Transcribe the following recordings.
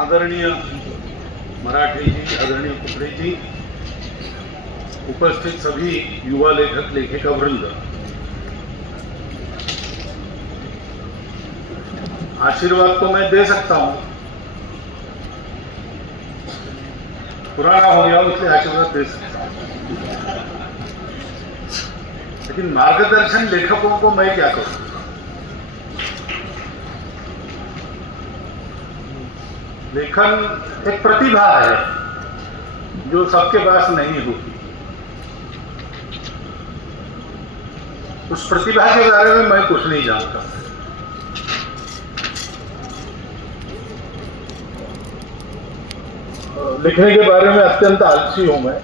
आदरणीय मराठी जी, आदरणीय कुपड़े जी, उपस्थित सभी युवा लेखक लेखिका वृंद, आशीर्वाद तो मैं दे सकता हूं, पुराना हो गया इसलिए आशीर्वाद दे सकता हूं, लेकिन मार्गदर्शन लेखकों को मैं क्या करूं? लेखन एक प्रतिभा है जो सबके पास नहीं होती। उस प्रतिभा के बारे में मैं कुछ नहीं जानता। लिखने के बारे में अत्यंत आलसी हूं मैं,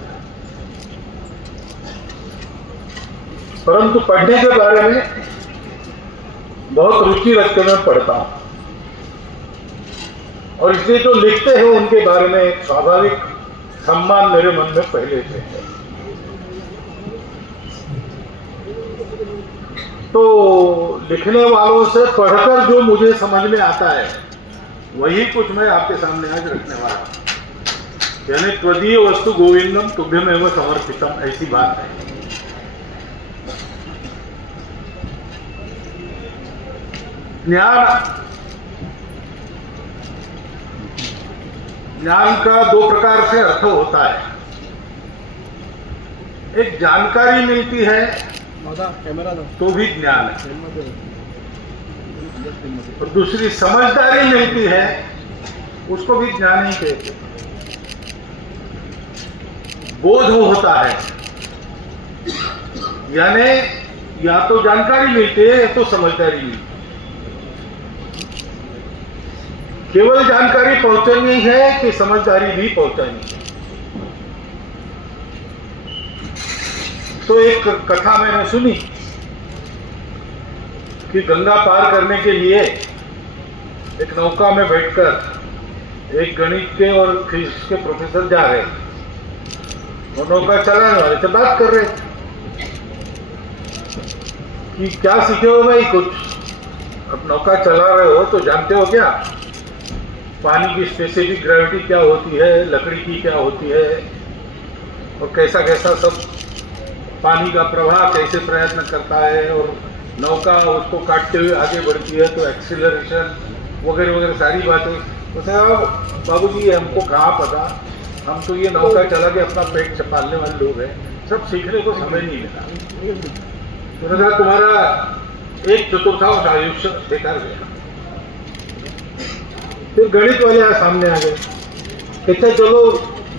परंतु पढ़ने के बारे में बहुत रुचि रखकर मैं पढ़ता हूं, और इसलिए जो लिखते हैं उनके बारे में एक स्वाभाविक सम्मान मेरे मन में पहले से है। तो लिखने वालों से पढ़कर जो मुझे समझ में आता है वही कुछ मैं आपके सामने आज रखने वाला हूं। यानी त्वदीय वस्तु गोविंदम तुभ्यमेव समर्पितम, ऐसी बात है। ज्ञान का दो प्रकार से अर्थ होता है। एक जानकारी मिलती है तो भी ज्ञान है, और दूसरी समझदारी मिलती है उसको भी ज्ञान ही कहते हैं। बोध होता है, यानी या तो जानकारी मिलती है या तो समझदारी मिलती है। केवल जानकारी पहुंचानी है कि समझदारी भी पहुंचानी है। तो एक कथा मैंने सुनी कि गंगा पार करने के लिए एक नौका में बैठकर एक गणित के और फिजिक्स के प्रोफेसर जा रहे हैं, और नौका चलाने वाले से बात कर रहे थे कि क्या सीखे हो भाई कुछ? अब नौका चला रहे हो तो जानते हो क्या पानी की स्पेसिफिक ग्रेविटी क्या होती है, लकड़ी की क्या होती है, और कैसा कैसा सब पानी का प्रवाह कैसे प्रयत्न करता है, और नौका उसको काटते हुए आगे बढ़ती है तो एक्सीलरेशन वगैरह वगैरह सारी बातें। तो साहब बाबूजी हमको कहाँ पता, हम तो ये नौका चला के अपना पेट पालने वाले लोग हैं, सब सीखने को समय नहीं मिला। तो कहा तुम्हारा 1/4 आयुष्य बेकार गया। फिर गणित वाले सामने आ गए, कहते चलो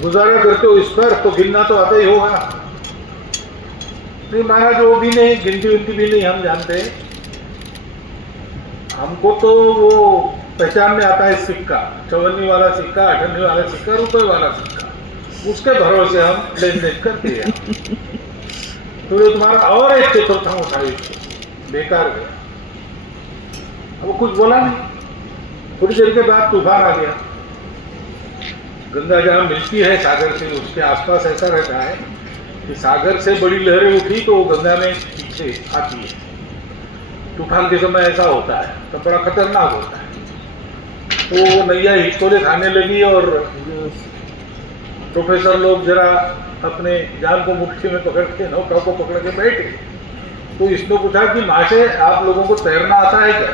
गुजारा करते हो इस पर तो गिनना तो आता ही होगा। नहीं महाराज वो भी नहीं, गिनती विनती भी नहीं हम जानते, हमको तो वो पहचान में आता है सिक्का, 54 वाला सिक्का, 58 वाला सिक्का, रुपए वाला सिक्का, उसके भरोसे हम लेन देन करते हैं। तो ये तुम्हारा और 1/4 आयुष्य बेकार गया। अब कुछ बोला नहीं। थोड़ी देर के बाद तूफान आ गया। गंगा जहां मिलती है सागर से, उसके आसपास ऐसा रहता है कि सागर से बड़ी लहरें उठी तो गंगा में पीछे आती है। तूफान के समय ऐसा होता है, तो बड़ा खतरनाक होता है। तो नैया हिचकोले खाने लगी और प्रोफेसर लोग जरा अपने जाल को मुट्ठी में पकड़ के नौका को पकड़ के बैठे। तो इसने पूछा कि माशे आप लोगों को तैरना आता है क्या?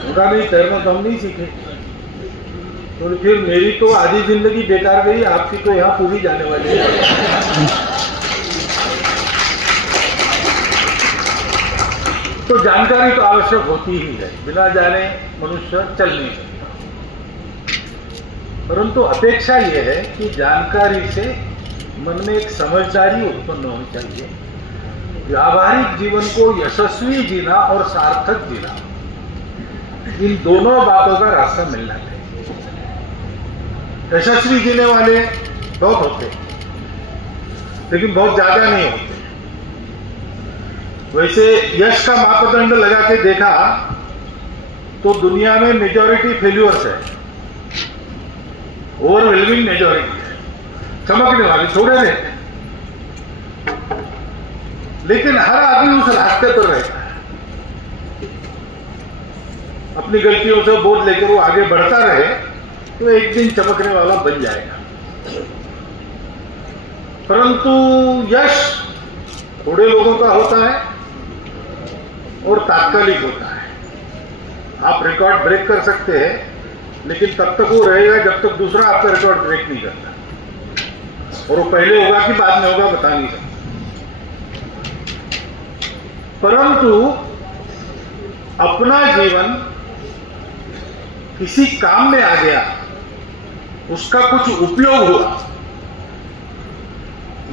उनका नहीं, तैरना तो हम नहीं सीखे। तो फिर मेरी तो आधी जिंदगी बेकार गई, आपकी तो यहाँ पूरी जाने वाली है। तो जानकारी तो आवश्यक होती ही है, बिना जाने मनुष्य चल नहीं सकता। परंतु अपेक्षा यह है कि जानकारी से मन में एक समझदारी उत्पन्न होनी चाहिए। व्यावहारिक जीवन को यशस्वी जीना और सार्थक जीना, इन दोनों बातों का रास्ता मिलना चाहिए। यशस्वी जीने वाले बहुत होते हैं, लेकिन बहुत ज्यादा नहीं होते। वैसे यश का मापदंड लगा के देखा तो दुनिया में मेजॉरिटी फेल्यूर्स है, ओवरवेलमिंग मेजॉरिटी है। चमकने वाले थोड़े रहते हैं, लेकिन हर आदमी उस रास्ते पर रहता है। अपनी गलतियों से बोध लेकर वो आगे बढ़ता रहे तो एक दिन चमकने वाला बन जाएगा। परंतु यश थोड़े लोगों का होता है और तात्कालिक होता है। आप रिकॉर्ड ब्रेक कर सकते हैं, लेकिन तब तक वो रहेगा जब तक दूसरा आपका रिकॉर्ड ब्रेक नहीं करता। और वो पहले होगा कि बाद में होगा बता नहीं सकता। परंतु अपना जीवन किसी काम में आ गया, उसका कुछ उपयोग हुआ,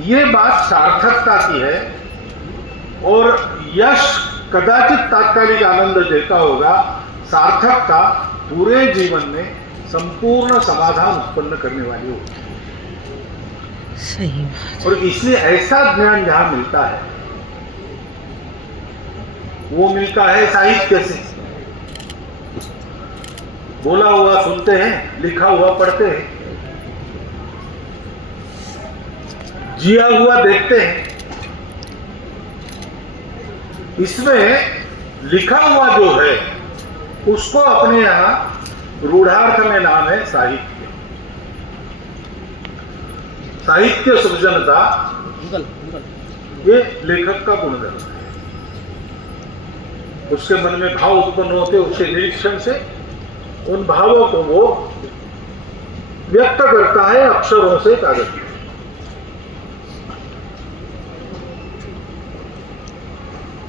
ये बात सार्थकता की है। और यश कदाचित तात्कालिक आनंद देता होगा, सार्थकता पूरे जीवन में संपूर्ण समाधान उत्पन्न करने वाली होगी। सही बात। और इसलिए ऐसा ज्ञान जहां मिलता है वो मिलता है साहित्य से। बोला हुआ सुनते हैं, लिखा हुआ पढ़ते हैं, जिया हुआ देखते हैं। इसमें लिखा हुआ जो है उसको अपने यहां रूढ़ार्थ में नाम है साहित्य। साहित्य सृजनता ये लेखक का गुणधर्म है। उसके मन में भाव उत्पन्न होते, उसके निरीक्षण से उन भावों को वो व्यक्त करता है अक्षरों से, कागज में।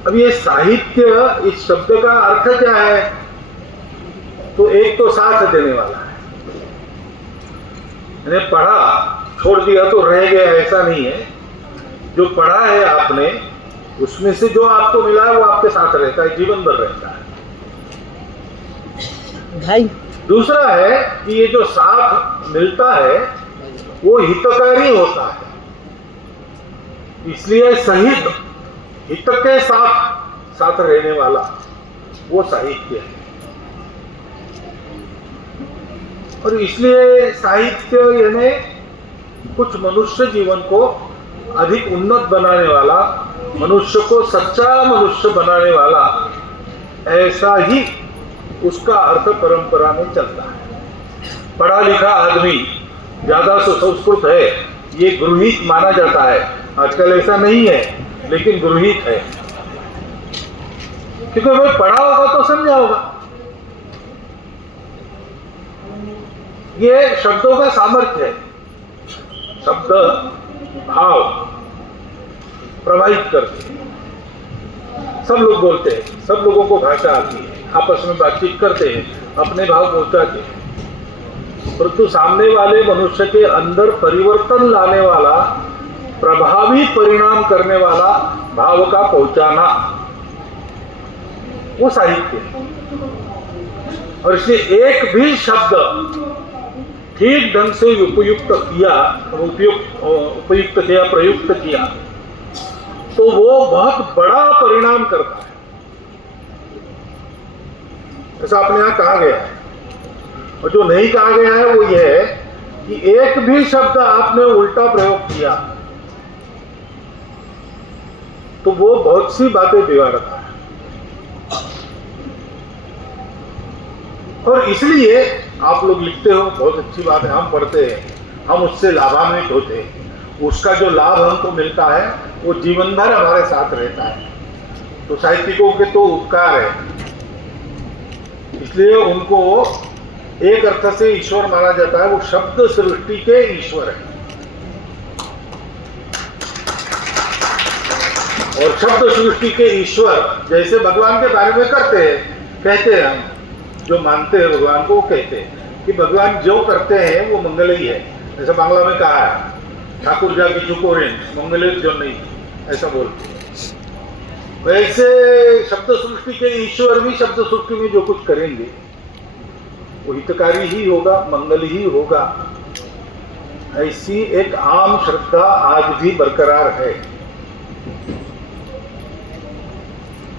अब ये साहित्य, इस शब्द का अर्थ क्या है? तो एक तो साथ देने वाला है। मैंने पढ़ा छोड़ दिया तो रह गया, ऐसा नहीं है। जो पढ़ा है आपने, उसमें से जो आपको मिला है वो आपके साथ रहता है, जीवन भर रहता है। भाई दूसरा है कि ये जो साथ मिलता है वो हितकारी होता है, इसलिए सहित, हित के साथ रहने वाला वो साहित्य है। और इसलिए साहित्य यानी कुछ मनुष्य जीवन को अधिक उन्नत बनाने वाला, मनुष्य को सच्चा मनुष्य बनाने वाला, ऐसा ही उसका अर्थ परंपरा में चलता है। पढ़ा लिखा आदमी ज्यादा सुसंस्कृत है, ये गृहीत माना जाता है। आजकल ऐसा नहीं है, लेकिन गृहीत है, क्योंकि वो पढ़ा होगा तो समझा होगा। ये शब्दों का सामर्थ्य है। शब्द भाव प्रवाहित करते हैं। सब लोग बोलते हैं, सब लोगों को भाषा आती है, आपस में बातचीत करते हैं, अपने भाव पहुंचाते हैं। परंतु सामने वाले मनुष्य के अंदर परिवर्तन लाने वाला, प्रभावी परिणाम करने वाला भाव का पहुंचाना, वो साहित्य है। और इसलिए एक भी शब्द ठीक ढंग से उपयुक्त किया, प्रयुक्त किया, तो वो बहुत बड़ा परिणाम करता है। ऐसा अपने यहां कहा गया है। और जो नहीं कहा गया है वो ये है कि एक भी शब्द आपने उल्टा प्रयोग किया तो वो बहुत सी बातें बिगाड़ता है। और इसलिए आप लोग लिखते हो, बहुत अच्छी बात है, हम पढ़ते हैं, हम उससे लाभान्वित होते हैं। उसका जो लाभ हमको मिलता है वो जीवन भर हमारे साथ रहता है। तो साहित्यिकों के तो उपकार है, इसलिए उनको एक अर्थ से ईश्वर माना जाता है। वो शब्द सृष्टि के ईश्वर है। और शब्द सृष्टि के ईश्वर जैसे भगवान के बारे में कहते हैं, हम जो मानते हैं भगवान को, वो कहते हैं कि भगवान जो करते हैं वो मंगल ही है। जैसे बांग्ला में कहा है, ठाकुर जा की चुकोरें मंगल जो नहीं, ऐसा बोलते हैं। वैसे शब्द सृष्टि के ईश्वर भी शब्द सृष्टि में जो कुछ करेंगे वो हितकारी ही होगा, मंगल ही होगा। ऐसी एक आम श्रद्धा आज भी बरकरार है।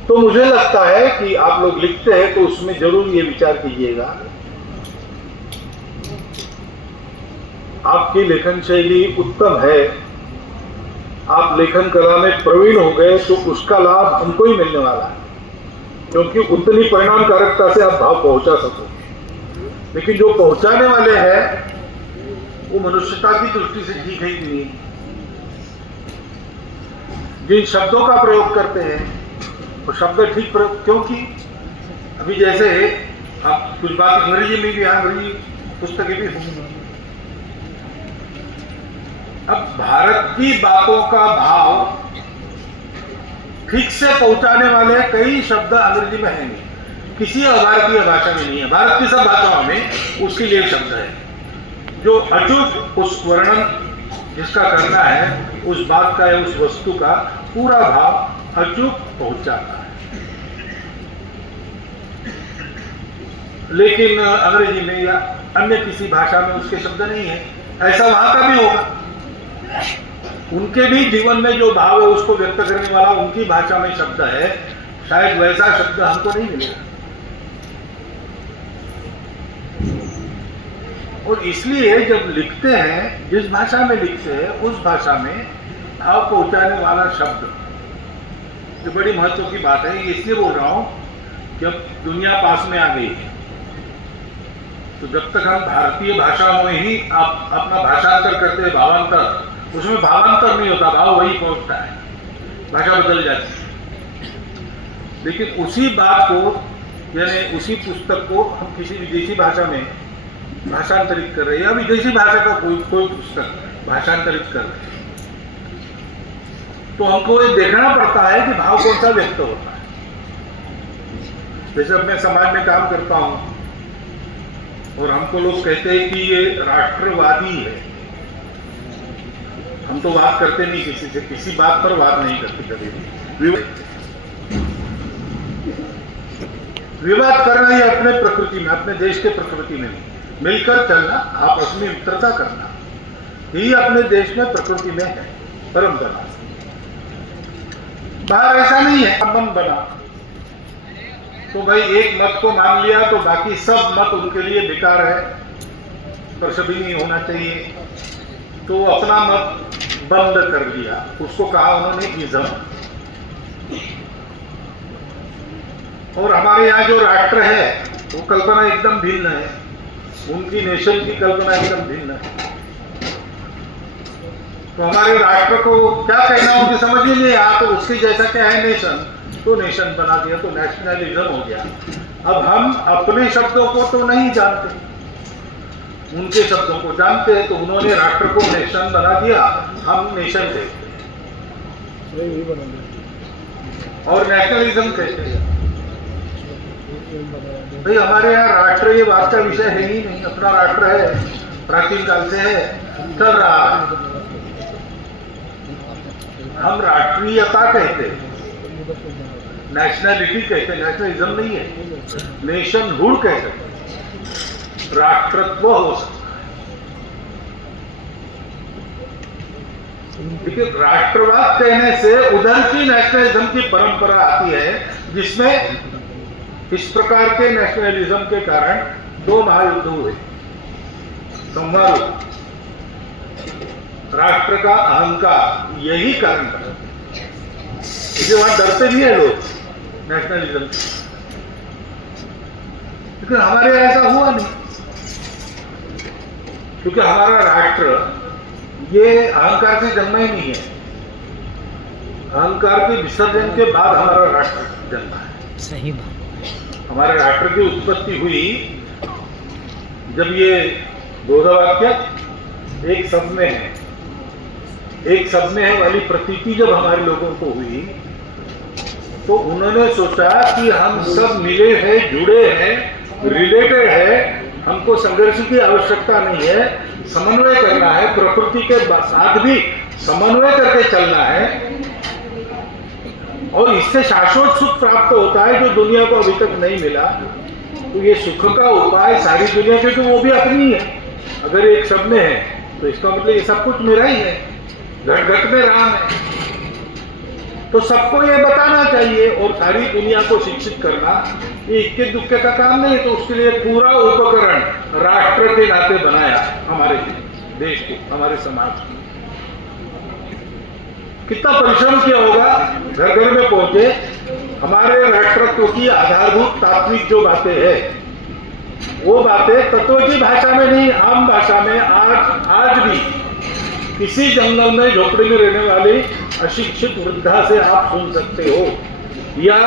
तो मुझे लगता है कि आप लोग लिखते हैं तो उसमें जरूर ये विचार कीजिएगा, आपकी लेखन शैली उत्तम है, आप लेखन कला में प्रवीण हो गए तो उसका लाभ हमको ही मिलने वाला है। क्योंकि उतनी परिणामकारकता से आप भाव पहुंचा सको। लेकिन जो पहुंचाने वाले हैं वो मनुष्यता की दृष्टि से ठीक है कि नहीं, जिन शब्दों का प्रयोग करते हैं वो शब्द ठीक प्रयोग, क्योंकि अभी जैसे आप कुछ बात अंग्रेजी में भी, अंग्रेजी पुस्तकें भी होंगी। अब भारत की बातों का भाव ठीक से पहुंचाने वाले कई शब्द अंग्रेजी में हैं नहीं, किसी भारतीय भाषा में नहीं है। भारत की सब भाषाओं में उसके लिए शब्द है जो अचूक उस वर्णन जिसका करना है, उस बात का या उस वस्तु का पूरा भाव अचूक पहुंचाता है। लेकिन अंग्रेजी में या अन्य किसी भाषा में उसके शब्द नहीं है। ऐसा वहां का भी होगा, उनके भी जीवन में जो भाव है उसको व्यक्त करने वाला उनकी भाषा में शब्द है, शायद वैसा शब्द हमको नहीं मिलेगा। और इसलिए जब लिखते हैं, जिस भाषा में लिखते हैं उस भाषा में भाव पहुंचाने वाला शब्द, जो बड़ी महत्व की बात है। इसलिए बोल रहा हूं कि अब दुनिया पास में आ गई है, तो जब तक हम भारतीय भाषा में ही आप अपना भाषांतर करते हैं, भावांतर, उसमें भावांतर नहीं होता, भाव वही पहुंचता है, भाषा बदल जाती है। लेकिन उसी बात को यानी उसी पुस्तक को हम किसी विदेशी भाषा में भाषांतरित कर रहे हैं या विदेशी भाषा का कोई पुस्तक भाषांतरित कर रहे हैं, तो हमको ये देखना पड़ता है कि भाव कौन सा व्यक्त होता है। जैसे अब मैं समाज में काम करता हूं और हमको लोग कहते हैं कि ये राष्ट्रवादी है, हम तो बात करते नहीं किसी से, किसी बात पर बात नहीं करते कभी। विवाद करना ही अपने प्रकृति में, अपने देश के प्रकृति में मिलकर चलना, आपस में मित्रता करना, यही अपने देश में प्रकृति में है, परंपरा। बाहर ऐसा नहीं है। मन बना तो भाई एक मत को मान लिया तो बाकी सब मत उनके लिए बेकार है, पर सभी नहीं होना चाहिए, तो अपना मत बंद कर दिया। उसको कहा उन्होंने इज़्म। और हमारे यहाँ जो राष्ट्र है वो कल्पना एकदम भिन्न है, उनकी नेशन की कल्पना एकदम भिन्न है। तो हमारे राष्ट्र को क्या कहना उनकी समझ में नहीं आया, तो उसके जैसा क्या है नेशन, तो नेशन बना दिया, तो नेशनलिज्म हो गया। अब हम अपने शब्दों को तो नहीं जानते, उनके शब्दों को जानते हैं, तो उन्होंने राष्ट्र को नेशन बना दिया, हम नेशन थे और नेशनलिज्म कहते हैं। भाई हमारे यहाँ राष्ट्र ये बात का विषय है ही नहीं, अपना राष्ट्र है, प्राचीन काल से है, चल रहा है। हम राष्ट्रीयता कहते हैं, नेशनलिटी कहते हैं, नेशनलिज्म नहीं है, नेशनहुड कहते हैं, राष्ट्रत्व हो सकता है। देखिए राष्ट्रवाद कहने से उधर की नेशनलिज्म की परंपरा आती है, जिसमें इस प्रकार के नेशनलिज्म के कारण 2 महायुद्ध हुए, संहार हुआ। राष्ट्र का अहंकार यही कारण था, इसलिए वहां डरते भी है लोग नेशनलिज्म से। लेकिन हमारे यहाँ ऐसा हुआ नहीं, क्योंकि हमारा राष्ट्र ये अहंकार से जन्मा ही नहीं है, अहंकार के विसर्जन के बाद हमारा राष्ट्र जन्मा है। सही बात। हमारे राष्ट्र की उत्पत्ति हुई जब ये बोधवाक्य एक सब में है, एक सब में है वाली प्रतीति जब हमारे लोगों को हुई, तो उन्होंने सोचा कि हम सब मिले हैं, जुड़े हैं, रिलेटेड है, हमको संघर्ष की आवश्यकता नहीं है, समन्वय करना है, प्रकृति के साथ भी समन्वय करके चलना है, और इससे शाश्वत सुख प्राप्त होता है जो दुनिया को अभी तक नहीं मिला। तो ये सुख का उपाय सारी दुनिया, क्योंकि वो भी अपनी है, अगर एक सब में है तो इसका मतलब ये सब कुछ मेरा ही है, घट घट में राम है, तो सबको ये बताना चाहिए और सारी दुनिया को शिक्षित करना ये इक्के दुक्के का काम नहीं। तो उसके लिए पूरा उपकरण राष्ट्र के नाते बनाया, हमारे देश को, हमारे समाज को। कितना परिश्रम किया होगा, घर घर में पहुंचे हमारे राष्ट्रत्व की आधारभूत तात्विक जो बातें हैं, वो बातें तत्व की भाषा में नहीं, आम भाषा में आज भी किसी जंगल में झोपड़ी में रहने वाली अशिक्षित वृद्धा से आप सुन सकते हो, या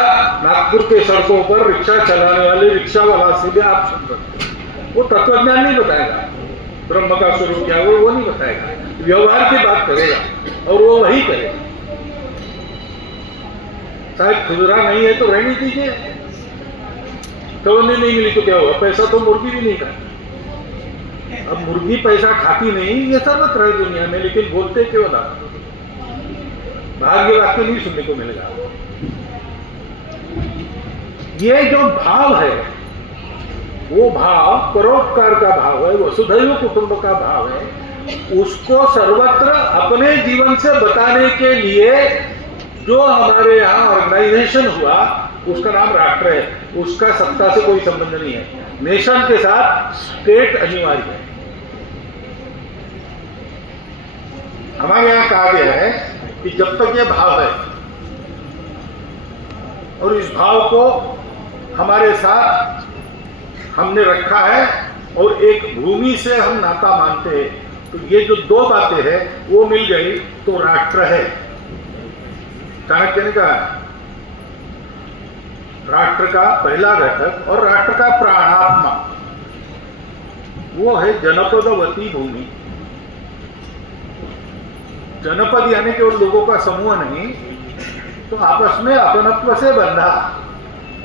नागपुर के सड़कों पर रिक्शा चलाने वाले रिक्शा वाला से भी आप सुन सकते हो। वो तत्वज्ञान नहीं बताएगा, ब्रह्म का स्वरूप क्या वो नहीं बताएगा, व्यवहार की बात करेगा और वो वही करेगा। साहब खुदरा नहीं है तो रहने दीजिए, चवन्नी नहीं मिली तो क्या हुआ, पैसा तो मुर्गी भी नहीं खाती। अब मुर्गी पैसा खाती नहीं, ये सर्वत्र है दुनिया में, लेकिन बोलते क्यों ना, भाग्य वाक्य नहीं सुनने को मिलेगा। ये जो भाव है वो भाव परोपकार का भाव है, वसुधैव कुटुंब का भाव है, उसको सर्वत्र अपने जीवन से बताने के लिए जो हमारे यहाँ ऑर्गेनाइजेशन हुआ उसका नाम राष्ट्र है। उसका सत्ता से कोई संबंध नहीं है, नेशन के साथ स्टेट अनिवार्य है। हमारे यहाँ कहा गया है कि जब तक ये भाव है और इस भाव को हमारे साथ हमने रखा है और एक भूमि से हम नाता मानते हैं, तो ये जो दो बातें हैं वो मिल गई तो राष्ट्र है। चाणक्य ने कहा राष्ट्र का पहला घटक और राष्ट्र का प्राणात्मा वो है जनपदवती भूमि। जनपद यानी केवल लोगों का समूह नहीं, तो आपस में अपनत्व से बंधा।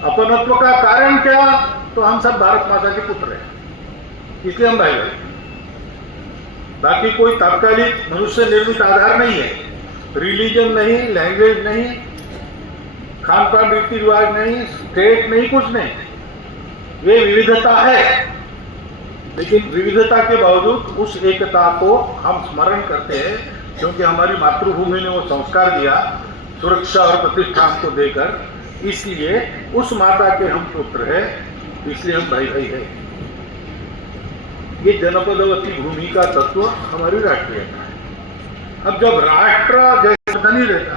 अपनत्व का कारण क्या, तो हम सब भारत माता के पुत्र हैं, इसलिए हम भाई भाई। बाकी कोई तात्कालिक मनुष्य निर्मित आधार नहीं है, रिलीजन नहीं, लैंग्वेज नहीं, खान पान रीति रिवाज नहीं, स्टेट नहीं, कुछ नहीं। वे विविधता है, लेकिन विविधता के बावजूद उस एकता को हम स्मरण करते हैं, क्योंकि हमारी मातृभूमि ने वो संस्कार दिया सुरक्षा और प्रतिष्ठा को देकर, इसलिए उस माता के हम पुत्र हैं, इसलिए हम भाई भाई हैं। ये जनपदवती भूमि का तत्व हमारी राष्ट्रीयता है। अब जब राष्ट्र जैसे समर्थन नहीं रहता,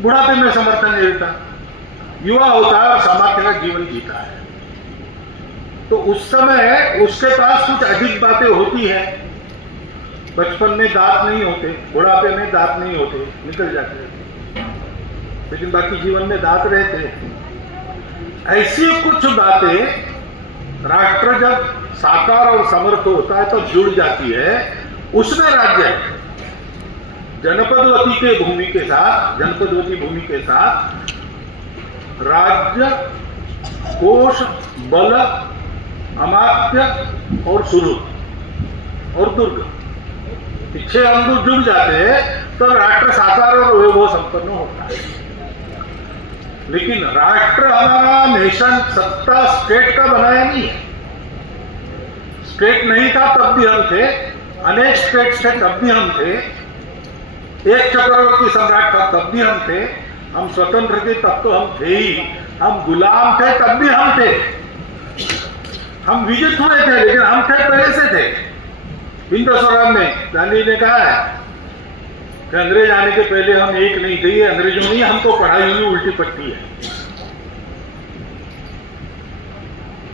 बुढ़ापे में समर्थन नहीं रहता, युवा होता है और सामर्थ्य का जीवन जीता है, तो उस समय उसके पास कुछ अधिक बातें होती है। बचपन में दांत नहीं होते, बुढ़ापे में दांत नहीं होते, निकल जाते, लेकिन बाकी जीवन में दांत रहते। ऐसी कुछ बातें राष्ट्र जब साकार और समर्थ होता है तो जुड़ जाती है, उसमें राज्य है। जनपदवती के भूमि के साथ, जनपदवती भूमि के साथ राज्य, कोष, बल, अमात्य और सुरुद और दुर्ग, छह अंग जुड़ जाते हैं तो राष्ट्र साकार और वैभव संपन्न होता है। लेकिन राष्ट्र हमारा नेशन सत्ता स्टेट का बनाया नहीं है। स्टेट नहीं था तब भी हम थे, अनेक स्टेट थे तब भी हम थे, एक चक्रवर्ती सम्राट था तब भी हम थे, हम स्वतंत्र थे तब तो हम थे ही, हम गुलाम थे तब भी हम थे, हम विजित हुए थे लेकिन हम थे पहले से थे। हिंद स्वराज में गांधी ने कहा है कि अंग्रेज आने के पहले हम एक नहीं थे, ये अंग्रेजों ने हमको पढ़ाई हुई उल्टी पट्टी है।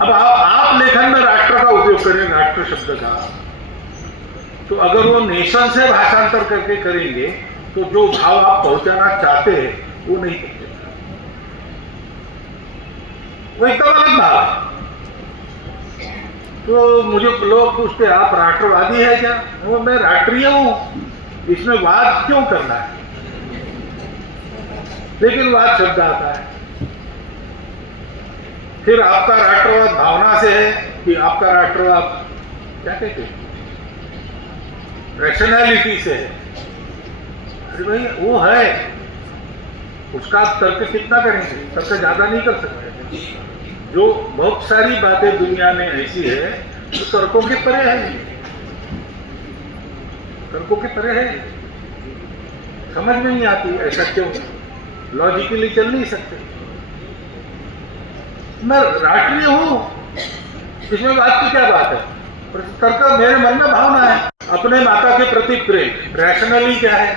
अब आप लेखन में राष्ट्र का उपयोग करें, राष्ट्र शब्द का, तो अगर वो नेशन से भाषांतर करके करेंगे तो जो भाव आप पहुंचाना चाहते हैं वो नहीं पहुंचेगा, वो एकदम अलग भाव है। तो मुझे लोग पूछते आप राष्ट्रवादी है क्या, वो मैं राष्ट्रीय हूं, इसमें वाद क्यों करना है, लेकिन वाद शब्द आता है। फिर आपका राष्ट्रवाद भावना से है कि आपका राष्ट्रवाद क्या कहते हैं, रैशनैलिटी से है। अरे भाई वो है, उसका आप तर्क कितना करेंगे, तर्क ज्यादा नहीं कर सकते। जो बहुत सारी बातें दुनिया में ऐसी है जो तर्कों के परे है, तर्कों के परे है, समझ में नहीं आती ऐसा क्यों, लॉजिकली चल नहीं सकते। मैं राष्ट्रीय हूं, इसमें बात की क्या बात है, तर्क मेरे मन में भावना है, अपने माता के प्रति प्रेम, रैशनली क्या है,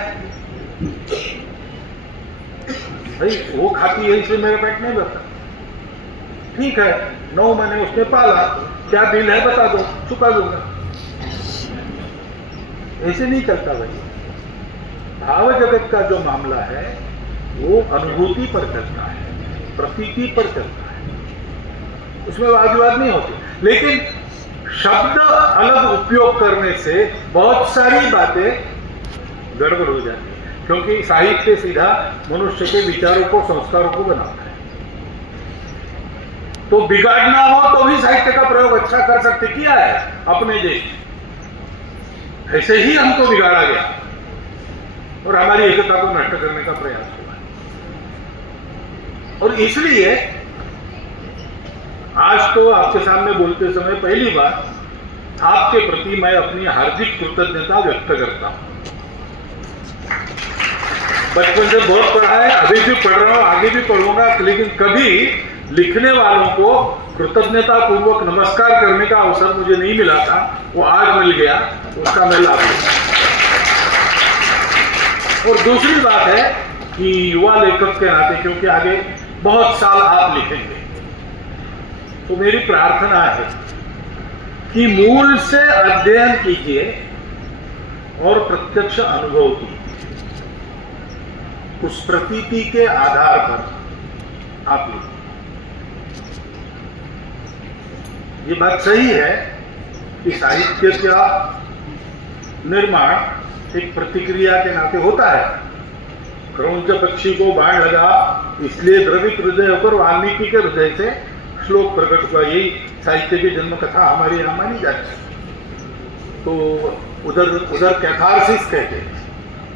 भाई वो खाती है इसलिए मेरा पेट नहीं भरता। ठीक है, 9 महीने उसने पाला, क्या बिल है बता दो, चुका दूंगा। ऐसे नहीं चलता भाई। भाव जगत का जो मामला है वो अनुभूति पर चलता है, प्रतीति पर चलता है, उसमें वाद विवाद नहीं होती। लेकिन शब्द अलग उपयोग करने से बहुत सारी बातें गड़बड़ हो जाती है, क्योंकि साहित्य सीधा मनुष्य के विचारों को, संस्कारों को बनाता है। तो बिगाड़ना हो तो भी साहित्य का प्रयोग अच्छा कर सकते, किया है अपने देश में। ऐसे ही हमको बिगाड़ा गया और हमारी एकता को नष्ट करने का प्रयास हुआ। और इसलिए आज तो आपके सामने बोलते समय पहली बार आपके प्रति मैं अपनी हार्दिक कृतज्ञता व्यक्त करता हूं। बचपन से बहुत पढ़ा है, अभी भी पढ़ रहा हूं, आगे भी पढ़ूंगा, लेकिन कभी लिखने वालों को कृतज्ञता पूर्वक नमस्कार करने का अवसर मुझे नहीं मिला था, वो आज मिल गया, उसका मैं लाभ लूंगा। और दूसरी बात है कि युवा लेखक के नाते, क्योंकि आगे बहुत साल आप लिखेंगे, तो मेरी प्रार्थना है कि मूल से अध्ययन कीजिए और प्रत्यक्ष अनुभव कीजिए। उस प्रतीति के आधार पर आप लिखिए। ये बात सही है कि साहित्य का निर्माण एक प्रतिक्रिया के नाते होता है। क्रौंच पक्षी को बाण लगा, इसलिए द्रवित हृदय होकर वाल्मीकि के हृदय से श्लोक प्रकट हुआ। यही साहित्य की जन्म कथा हमारी यहाँ मानी जाती है। तो उधर कैथारसिस कहते हैं,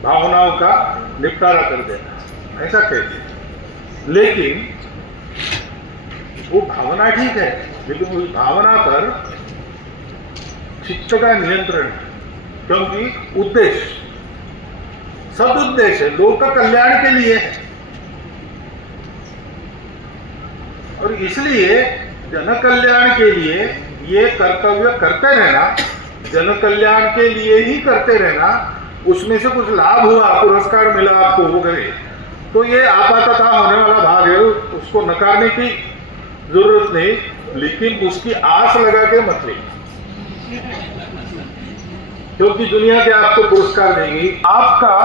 भावनाओं का निपटारा कर देना, ऐसा कहते हैं। लेकिन वो भावना ठीक है, लेकिन उस भावना पर चित्त का नियंत्रण है, क्योंकि उद्देश्य सदुद्देश्य लोक कल्याण के लिए है। और इसलिए जन कल्याण के लिए ये कर्तव्य करते रहना, जन कल्याण के लिए ही करते रहना। उसमें से कुछ लाभ हुआ, पुरस्कार मिला आपको, हो गए, तो ये आपातः होने वाला भाग है, उसको नकारने की जरूरत नहीं, लेकिन उसकी आस लगा के मत लें, क्योंकि दुनिया के आपको पुरस्कार देगी। आपका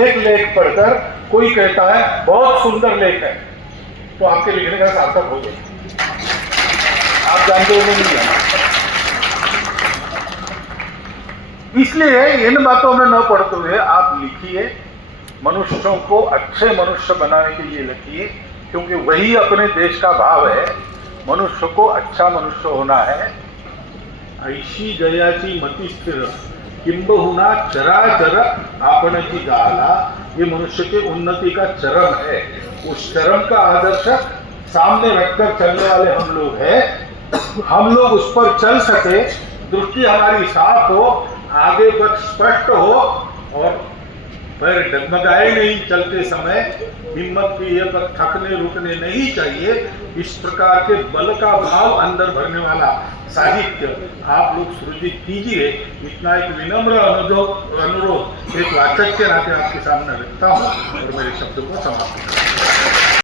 एक लेख पढ़कर कोई कहता है बहुत सुंदर लेख है, तो आपके लिखने का सार्थक हो गया। आप जानते हो नहीं जाना। इसलिए इन बातों में न पढ़ते हुए आप लिखिए, मनुष्यों को अच्छे मनुष्य बनाने के लिए लिखिए, क्योंकि वही अपने देश का भाव है। मनुष्य को अच्छा मनुष्य होना है। ऐशी जयाची मती स्थिर किंबहुना चराचर आपणची जाला, ये मनुष्य के उन्नति का चरम है। उस चरम का आदर्श सामने रखकर चलने वाले हम लोग हैं। हम लोग उस पर चल सके, दृष्टि हमारी साफ हो, आगे पथ स्पष्ट हो और पैर डगमगाए नहीं चलते समय, हिम्मत की ये पर थकने रुकने नहीं चाहिए। इस प्रकार के बल का भाव अंदर भरने वाला साहित्य आप लोग सृजित कीजिए। इतना एक विनम्र अनुरोध एक वाचक के नाते आपके सामने रखता हूँ और मेरे शब्दों को समाप्त करता हूँ।